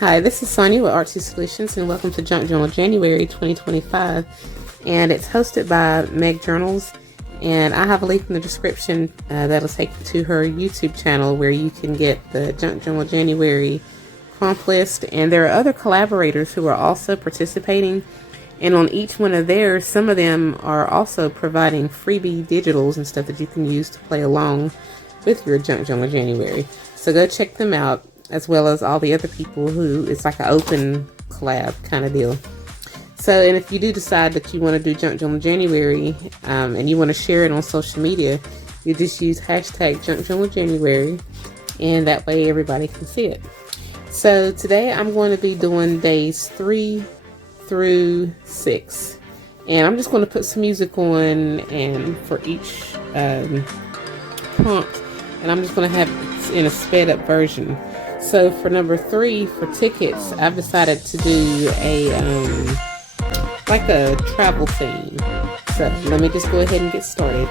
Hi, this is Sonia with Artsy Solutions, and welcome to Junk Journal January 2025. And it's hosted by Meg Journals, and I have a link in the description that'll take you to her YouTube channel where you can get the Junk Journal January prompt list. And there are other collaborators who are also participating, and on each one of theirs, some of them are also providing freebie digitals and stuff that you can use to play along with your Junk Journal January. So go check them out, as well as all the other people who it's like an open collab kind of deal. So, and if you do decide that you want to do Junk Journal January and you want to share it on social media, you just use hashtag Junk Journal January, and that way everybody can see it. So today I'm going to be doing days 3 through 6, and I'm just going to put some music on and for each prompt, and I'm just going to have it in a sped up version. So for number 3, for tickets, I've decided to do a like a travel theme. So let me just go ahead and get started.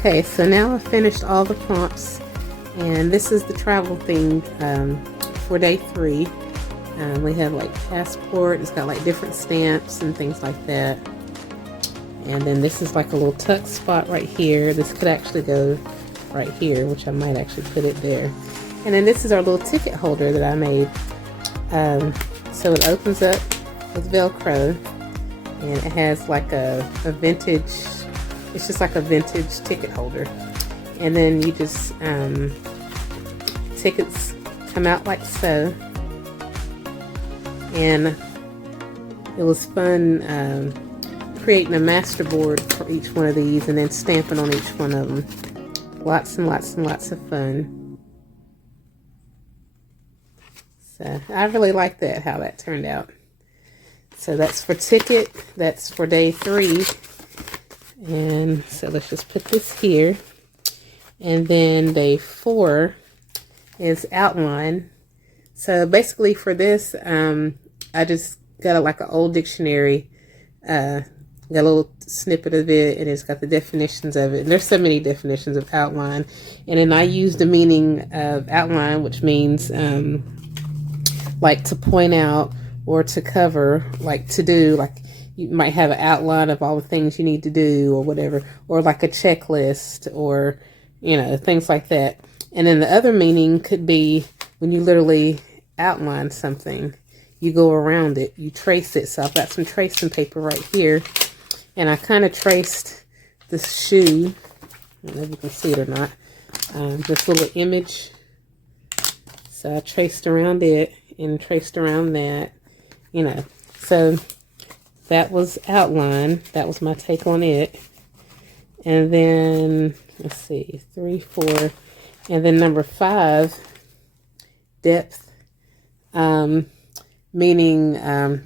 Okay, so now I've finished all the prompts, and this is the travel theme for day 3. We have like passport, it's got like different stamps and things like that. And then this is like a little tuck spot right here. This could actually go right here, which I might actually put it there. And then this is our little ticket holder that I made. So it opens up with Velcro, and it has like a vintage, it's just like a vintage ticket holder. And then you just, tickets come out like so. And it was fun creating a master board for each one of these and then stamping on each one of them. Lots and lots and lots of fun. So I really like that, how that turned out. So that's for ticket, that's for day 3. And so let's just put this here. And then day 4 is outline. So basically for this, I just got like an old dictionary, got a little snippet of it, and it's got the definitions of it. And there's so many definitions of outline. And then I use the meaning of outline, which means like to point out or to cover, like to do, like you might have an outline of all the things you need to do or whatever, or like a checklist or, you know, things like that. And then the other meaning could be when you literally outline something, you go around it, you trace it. So I've got some tracing paper right here, and I kind of traced this shoe. I don't know if you can see it or not. This little image. So I traced around it and traced around that, you know. So that was outline. That was my take on it. And then, let's see, 3, 4. And then number 5, depth. Meaning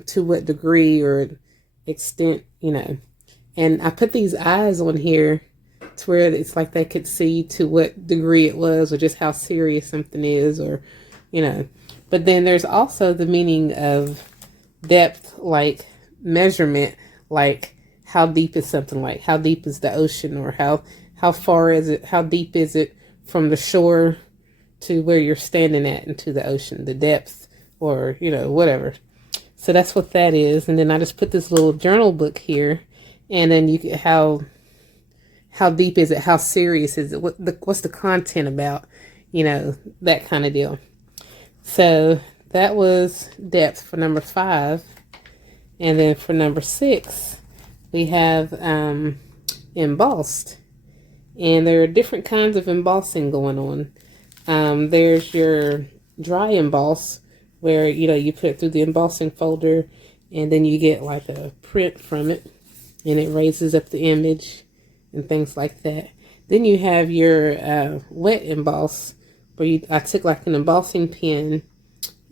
to what degree or extent, you know. And I put these eyes on here to where it's like they could see to what degree it was, or just how serious something is, or, you know. But then there's also the meaning of depth, like measurement, like how deep is something, like how deep is the ocean, or how far is it, how deep is it from the shore to where you're standing at into the ocean, the depth, or, you know, whatever. So that's what that is. And then I just put this little journal book here, and then you get how deep is it, how serious is it, what's the content about, you know, that kind of deal. So that was depth for number 5. And then for number 6, we have embossed. And there are different kinds of embossing going on. There's your dry emboss, where, you know, you put it through the embossing folder, and then you get like a print from it, and it raises up the image and things like that. Then you have your wet emboss, where I took like an embossing pen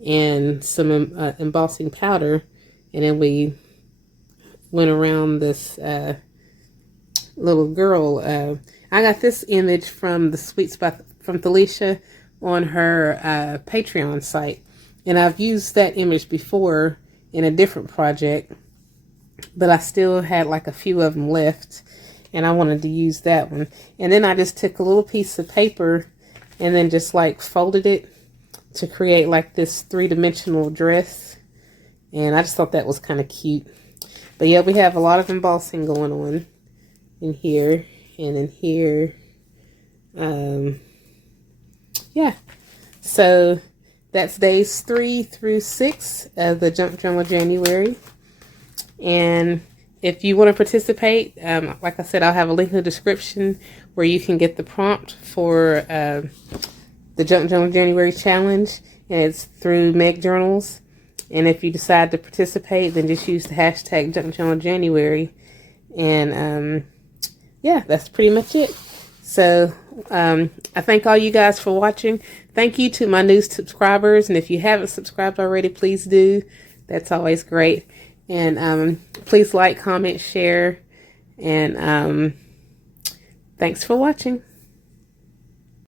and some embossing powder, and then we went around this little girl. I got this image from the Sweet Spot from Thelisha on her Patreon site. And I've used that image before in a different project, but I still had like a few of them left, and I wanted to use that one. And then I just took a little piece of paper and then just like folded it to create like this 3-dimensional dress. And I just thought that was kind of cute. But yeah, we have a lot of embossing going on in here and in here. Yeah. So that's days 3 through 6 of the Junk Journal January. And if you want to participate, like I said, I'll have a link in the description where you can get the prompt for the Junk Journal January challenge. And it's through Meg Journals. And if you decide to participate, then just use the hashtag Junk Journal January. And yeah, that's pretty much it. So I thank all you guys for watching. Thank you to my new subscribers. And if you haven't subscribed already, please do. That's always great. And please like, comment, share. And thanks for watching.